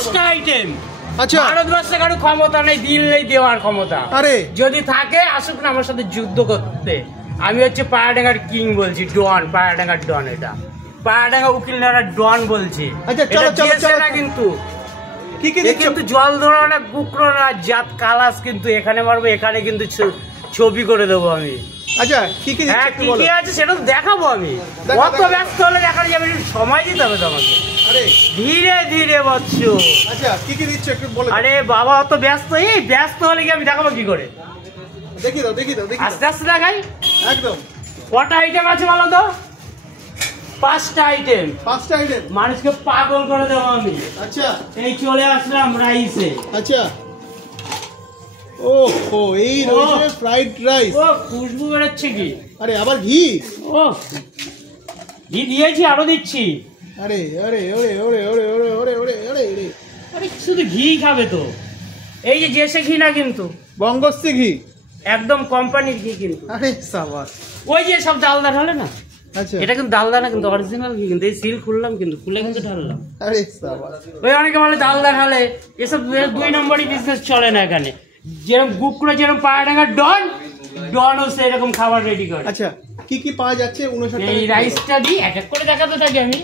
5টা আইটেম। আচ্ছা, ভারতবর্ষে কারো ক্ষমতা নেই, দিল নেই দেওয়ার ক্ষমতা। আরে যদি থাকে আসুক না আমার সাথে যুদ্ধ করতে। আমি হচ্ছে পায়াডাঙ্গার কিং বলছি, ডন, পায়াডাঙ্গার ডন। এটা পায়াডাঙ্গা উকিলরা ডন বলছি। আচ্ছা চলো চলো চলো না কিন্তু কি কি দিচ্ছ? কিন্তু জল ধরা না, কুকরো না, জাত কালাস কিন্তু এখানে মারবো, এখানে কিন্তু ছবি করে দেবো আমি। আচ্ছা কি কি হ্যাঁ, কি কি আছে সেটা তো দেখাবো আমি। কত ব্যস্ত হলে দেখানো যাবে, সময় দিতে হবে তোমাকে। আরে ধীরে ধীরে বৎস। আচ্ছা কি কি দিচ্ছ একটু বলো। আরে বাবা অত ব্যস্ত, এই ব্যস্ত হলে কি আমি দেখাবো কি করে? দেখি দাও দেখি দাও দেখি আস্তে আস্তে দেখাই। একদম। কটা আইটেম আছে বলো তো? 5টা আইটেম। 5টা আইটেম মানুষকে পাগল করে দেবো আমি। আচ্ছা এই চলে আসলাম রাইসে। আচ্ছা ও এই রয়েছে ফ্রাইড রাইস। ও খুশবু বেরোচ্ছে কি? আরে আবার ঘি। ও ঘি দিয়েছি, আরো দিচ্ছি। আরে আরে ওরে ওরে ওরে ওরে ওরে ওরে ওরে ওরে আরে শুধু ঘি খাবে তো। এই যে জেসে ঘি না কিন্তু, বঙ্গশ্রী ঘি, একদম কোম্পানির ঘি কিন্তু। আরে সাবাস। ওই যে সব ডালদা ঢালে না, আচ্ছা এটা কিন্তু ডালদা না, কিন্তু অরিজিনাল ঘি কিন্তু। এই সিল খুললাম কিন্তু, খুলে কিন্তু ঢাললাম। আরে সাবাস। ওই অনেকে বলে ডালদা ঢালে, এসব 2 নম্বরই বিজনেস চলে না এখানে। যেরকম গুকরা, যেরকম পায়াডাঙ্গার ডন, ডনও সেরকম খাবার রেডি করে। আচ্ছা কি কি পাওয়া যাচ্ছে 59 এই রাইসটা দিই, এক এক করে দেখাতে থাকি আমি।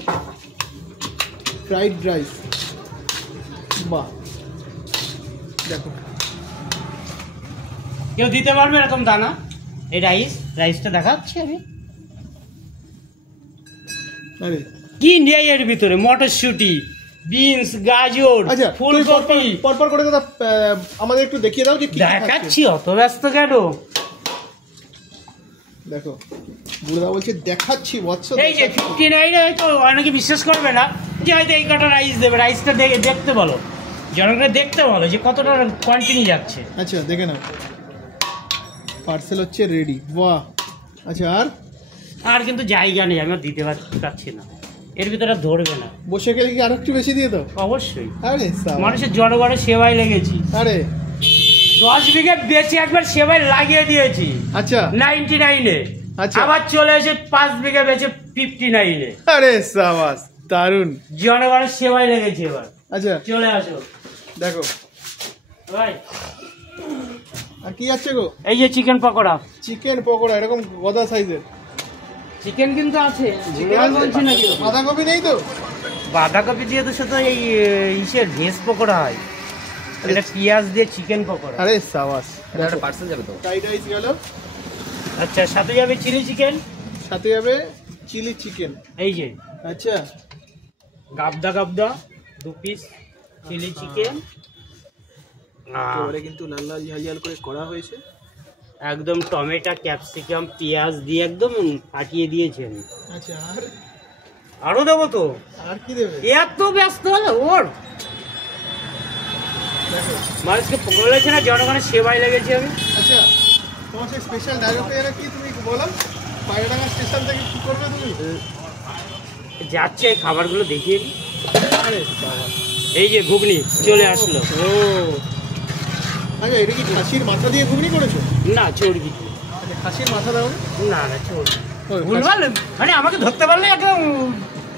ফ্রাইড রাইস, বাহ দেখো কেউ দিতে পারবে এরকম দানা? এই রাইসটা দেখাচ্ছি আমি। আরে কি নেই এর ভিতরে? মটরশুটি, বিনস, গাজর, আচ্ছা ফুলকপি। পরপর করে দাদা আমাদের একটু দেখিয়ে দাও যে কি দেখাচ্ছি, অত ব্যস্ত কেন? দেখো বুড়া বলছে দেখাচ্ছি বৎস। এই যে 59 তো অনেকে বিশ্বাস করবে না যে হয়তো এই কটা রাইস দেবে। রাইসটা দেখতে বলো, জনগণকে দেখতে বলো যে কতটা কোয়ান্টিটি যাচ্ছে। আচ্ছা দেখে নাও, পার্সেল হচ্ছে রেডি। বাহ। আচ্ছা আর কিন্তু জায়গা নেই, আমি দিতে পারছি না, এর ভিতরে ধরবে না। বসে গেলে কি আর একটু বেশি দিয়ে দাও? অবশ্যই। আরে মানুষের জনগণের সেবায় লেগেছি। আরে 10 বিঘে বেচে একবার সেবায় লাগিয়ে দিয়েছি। আচ্ছা 99-এ। আচ্ছা আবার চলে এসে 5 বিঘে বেচে 59-এ। আরে সাবাস, দারুন। জনগণের সেবায় লেগেছি এবার। আচ্ছা চলে আসো দেখো ভাই। আর কি আছে গো? এই যে চিকেন পকোড়া। চিকেন পকোড়া এরকম গদা সাইজের। চিকেন কিন্তু আছে, বলছি না কি? বাঁধাকপি নেই তো? বাঁধাকপি দিয়ে তো শুধু এই ইসের ভেজ পকোড়া হয়, এটা পেঁয়াজ দিয়ে চিকেন পকোড়া। আরে সাবাস। একটা পার্সেল যাবে তো। ফ্রাইড রাইস গেল। আচ্ছা, সাথে যাবে চিলি চিকেন, সাথে যাবে চিলি চিকেন। এই যে আচ্ছা গাবদা 2 পিস চিলি চিকেন। এবারে কিন্তু লাল লাল ঝাল ঝাল করে করা হয়েছে। একদম টমেটো, ক্যাপসিকাম, পেঁয়াজ দিয়ে একদম ফাটিয়ে দিয়েছেন। আচ্ছা আরো দেবো তো? আর কি দেবে? এত ব্যস্ত হলো ওর। মানুষকে বলেছে না জনগণের সেবায় লেগেছি আমি। আচ্ছা তোমার সেই স্পেশাল ডায়লগটা এরা কি তুমি বলো? পায়রাডাঙ্গা স্টেশন থেকে কি করবে তুমি? যাচ্ছে এই খাবারগুলো দেখিয়ে দিই। আরে বাবা, এই যে ঘুগনি চলে আসলো। ও আচ্ছা, এটা কি খাসির মাথা দিয়ে ঘুগনি করেছো? না, চর্বি। আচ্ছা খাসির মাথা দাও না? না চর্বি। ও, ভুলভাল মানে আমাকে ধরতে পারলে একদম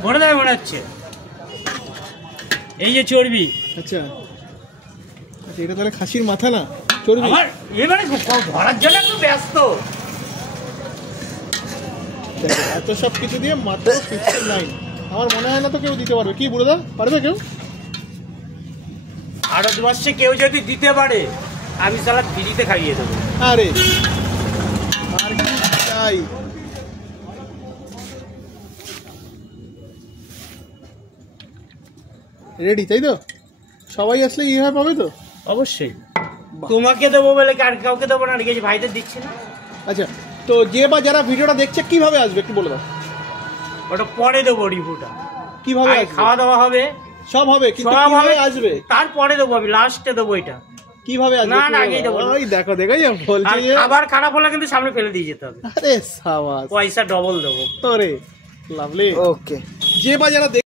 ভরে দেবে মনে হচ্ছে। এই যে চর্বি। আচ্ছা আচ্ছা, এটা তাহলে খাসির মাথা না চর্বি? আমার এবারে ধরার জন্য একটু ব্যস্ত। দেখো, এত সব কিছু দিয়ে মাত্র 69। আমার মনে হয় না তো কেউ দিতে পারবে। কি বুড়োদা, পারবে কেউ? ভারতবর্ষে কেউ যদি দিতে পারে আমি সালা ফ্রিতে খাইয়ে দেবো। আরে আর কি চাই? রেডি তাই তো? সবাই আসলে ইহা পাবে তো? অবশ্যই। তোমাকে দেবো বলে আর কাউকে দেবো না, রেখেছি ভাইদের দিচ্ছি না। আচ্ছা তো যে বা যারা ভিডিওটা দেখছে কিভাবে আসবে একটু বলে দাও। ওটা পরে দেবো রিভিউটা। কিভাবে আগে আসবে? খাওয়া দাওয়া হবে, সব হবে, কিন্তু সব কিভাবে হবে আসবে? তারপরে দেবো, আমি লাস্টে দেবো এটা। কিভাবে আসবে? না, না, আগেই দেবো। ওই দেখো দেখো এই বলছে আর যে খাবার খারাপ হলে কিন্তু সামনে ফেলে দিয়ে যেতে হবে, আরে সাবাস পয়সা ডবল দেবো। তোরে লাভলি। ওকে যে বা যারা